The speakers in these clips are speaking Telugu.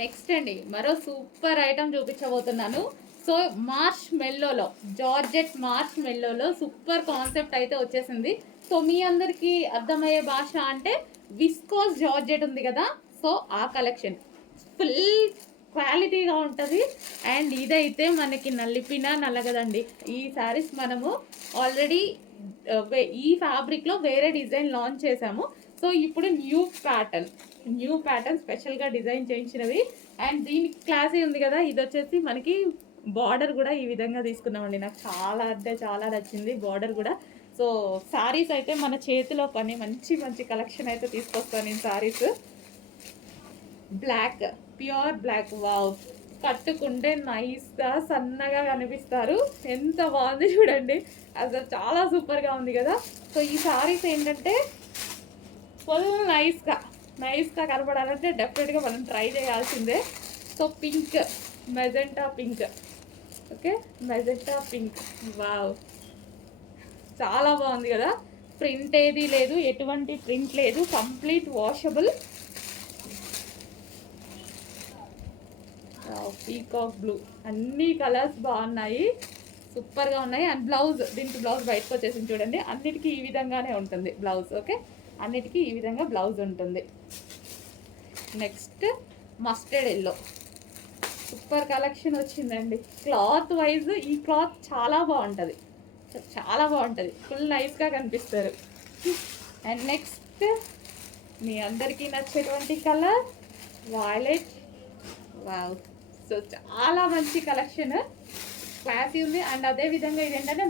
నెక్స్ట్ అండి మరో సూపర్ ఐటమ్ చూపించబోతున్నాను. సో మార్ష్ మెల్లోలో, జార్జెట్ మార్ష్ మెల్లోలో సూపర్ కాన్సెప్ట్ అయితే వచ్చేసింది. సో మీ అందరికీ అర్థమయ్యే భాష అంటే విస్కోస్ జార్జెట్ ఉంది కదా, సో ఆ కలెక్షన్ ఫుల్ క్వాలిటీగా ఉంటుంది. అండ్ ఇదైతే మనకి నల్లిపిన నల్లగదండి. ఈ శారీస్ మనము ఆల్రెడీ ఈ ఫ్యాబ్రిక్లో వేరే డిజైన్ లాంచ్ చేసాము. సో ఇప్పుడు న్యూ ప్యాటర్న్ స్పెషల్గా డిజైన్ చేయించినవి. అండ్ దీనికి క్లాసీ ఉంది కదా, ఇది వచ్చేసి మనకి బార్డర్ కూడా ఈ విధంగా తీసుకున్నామండి. నాకు చాలా అంటే చాలా నచ్చింది బార్డర్ కూడా. సో శారీస్ అయితే మన చేతిలో పని, మంచి మంచి కలెక్షన్ అయితే తీసుకొస్తాను నేను. Saris black, pure black, wow, కట్టుకుంటే నైస్గా సన్నగా కనిపిస్తారు. ఎంత బాగుంది చూడండి, అసలు చాలా సూపర్గా ఉంది కదా. సో ఈ శారీస్ ఏంటంటే ఫుల్ నైస్గా కనపడాలంటే డెఫినెట్గా మనం ట్రై చేయాల్సిందే. So pink, magenta pink, okay, magenta pink, wow, చాలా బాగుంది కదా. ప్రింట్ ఏది లేదు, ఎటువంటి ప్రింట్ లేదు, కంప్లీట్ వాషబుల్. పీకాక్ బ్లూ, అన్ని కలర్స్ బాగున్నాయి, సూపర్గా ఉన్నాయి. అండ్ బ్లౌజ్, దీనికి బ్లౌజ్ బయటకు వచ్చేసింది చూడండి. అన్నిటికీ ఈ విధంగానే ఉంటుంది బ్లౌజ్, ఓకే, అన్నిటికీ ఈ విధంగా బ్లౌజ్ ఉంటుంది. Next mustard yellow, super collection వచ్చిందండి. క్లాత్ వైజ్ ఈ క్లాత్ చాలా బాగుంటుంది, ఫుల్ నైస్గా కనిపిస్తారు. అండ్ నెక్స్ట్ మీ అందరికీ నచ్చేటువంటి కలర్ వాయిలెట్, వావ్, సో చాలా మంచి కలెక్షన్, క్లాసీ ఉంది. అండ్ అదేవిధంగా ఇదేంటంటే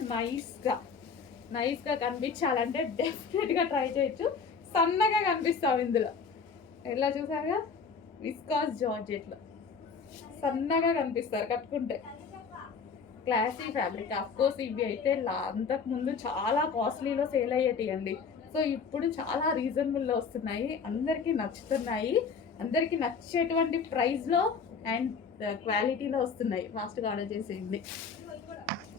నైస్గా కనిపించాలంటే డెఫినెట్గా ట్రై చేయొచ్చు. సన్నగా కనిపిస్తాం ఇందులో, ఎలా చూసారుగా, విస్కాస్ జార్జెట్లో సన్నగా కనిపిస్తారు కట్టుకుంటే. క్లాసీ ఫ్యాబ్రిక్, అఫ్కోర్స్ ఇవి అయితే అంతకుముందు చాలా కాస్ట్లీలో సేల్ అయ్యేటి అండి. సో ఇప్పుడు చాలా రీజనబుల్లో వస్తున్నాయి, అందరికీ నచ్చుతున్నాయి, అందరికీ నచ్చేటువంటి ప్రైస్లో అండ్ క్వాలిటీలో వస్తున్నాయి. ఫాస్ట్గా ఆర్డర్ చేసేయండి.